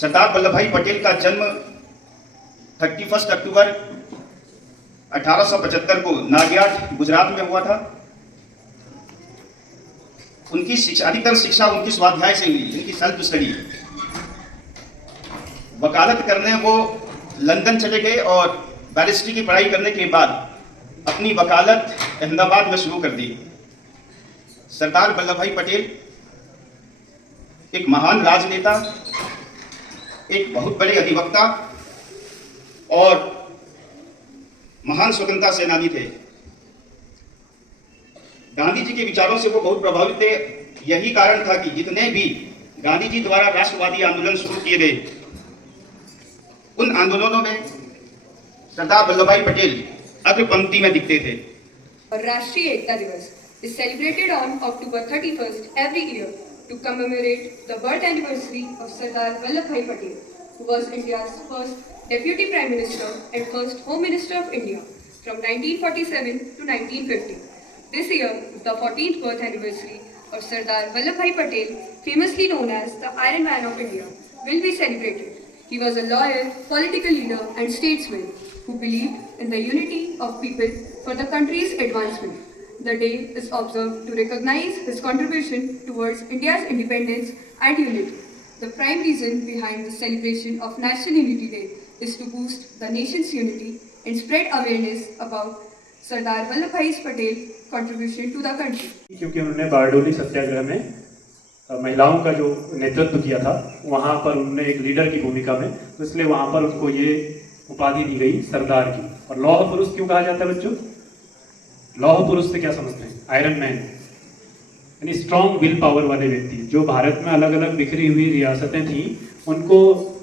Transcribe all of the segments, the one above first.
सरदार वल्लभ भाई पटेल का जन्म 31 अक्टूबर 1875 को नागियाट गुजरात में हुआ था। उनकी शिक्षा, अधिकतर शिक्षा उनकी स्वाध्याय से हुई, उनकी सेल्फ स्टडी। वकालत करने वो लंदन चले गए और बैरिस्ट्री की पढ़ाई करने के बाद अपनी वकालत अहमदाबाद में शुरू कर दी। सरदार वल्लभ भाई पटेल एक महान राजनेता, एक बहुत बड़े अधिवक्ता और महान स्वतंत्रता सेनानी थे। गांधी जी के विचारों से वो बहुत प्रभावित थे। यही कारण था कि जितने भी गांधी जी द्वारा राष्ट्रवादी आंदोलन शुरू किए गए, उन आंदोलनों में सरदार वल्लभ भाई पटेल अग्र पंक्ति में दिखते थे। राष्ट्रीय एकता दिवस is celebrated on October 31st every year to commemorate the birth anniversary of Sardar Vallabhbhai Patel, who was India's first Deputy Prime Minister and first Home Minister of India from 1947 to 1950. This year, the 14th birth anniversary of Sardar Vallabhbhai Patel, famously known as the Iron Man of India, will be celebrated. He was a lawyer, political leader and statesman who believed in the unity of people for the country's advancement. The day is observed to recognize his contribution towards India's independence and unity. The prime reason behind the celebration of National Unity Day is to boost the nation's unity and spread awareness about Sardar Vallabhbhai Patel's contribution to the country. क्योंकि उन्होंने बारडोली सत्याग्रह में महिलाओं का जो नेतृत्व किया था, वहाँ पर उन्होंने एक लीडर की भूमिका में, तो इसलिए वहाँ पर उनको ये उपाधि दी गई सरदार की। और लौह पुरुष क्यों कहा जाता है बच्चों? लौह पुरुष से क्या समझते हैं? आयरन मैन, यानी स्ट्रॉन्ग विल पावर वाले व्यक्ति। जो भारत में अलग अलग बिखरी हुई रियासतें थीं, उनको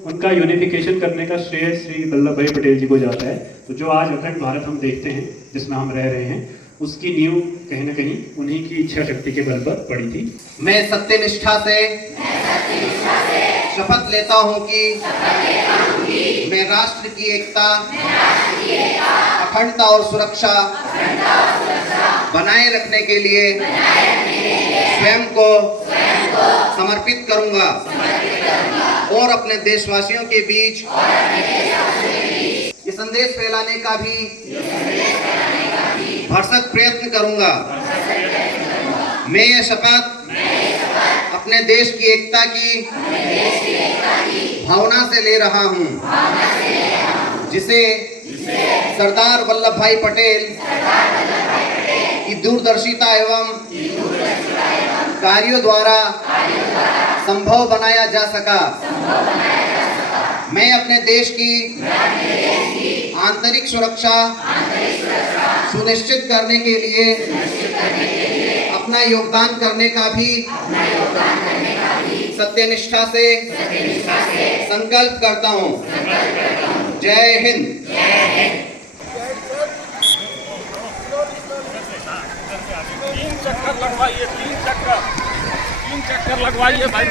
उनका यूनिफिकेशन करने का श्रेय श्री वल्लभ भाई पटेल जी को जाता है। तो जो आज अखंड भारत हम देखते हैं, जिसमें हम रह रहे हैं, उसकी नींव कहीं ना कहीं उन्हीं की इच्छा शक्ति के बल पर पड़ी थी। मैं सत्यनिष्ठा से शपथ लेता हूं कि मैं राष्ट्र की एकता, अखंडता और सुरक्षा बनाए रखने के लिए स्वयं को समर्पित करूंगा और अपने देशवासियों के बीच ये संदेश फैलाने का भी भरसक प्रयत्न करूंगा। मैं ये शपथ अपने देश की एकता की भावना से ले रहा हूं, जिसे सरदार वल्लभ भाई पटेल की दूरदर्शिता एवं कार्यों द्वारा संभव बनाया जा सका। मैं अपने देश की आंतरिक सुरक्षा सुनिश्चित करने के लिए अपना योगदान करने का भी सत्यनिष्ठा से संकल्प करता हूं। जय हिंद। तीन चक्कर लगवाइए भाई।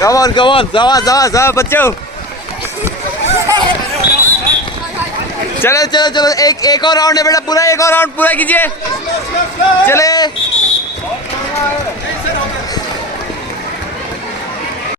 Come on, जाओ बच्चों। चलो एक और राउंड है बेटा, पूरा एक और राउंड पूरा कीजिए। चले।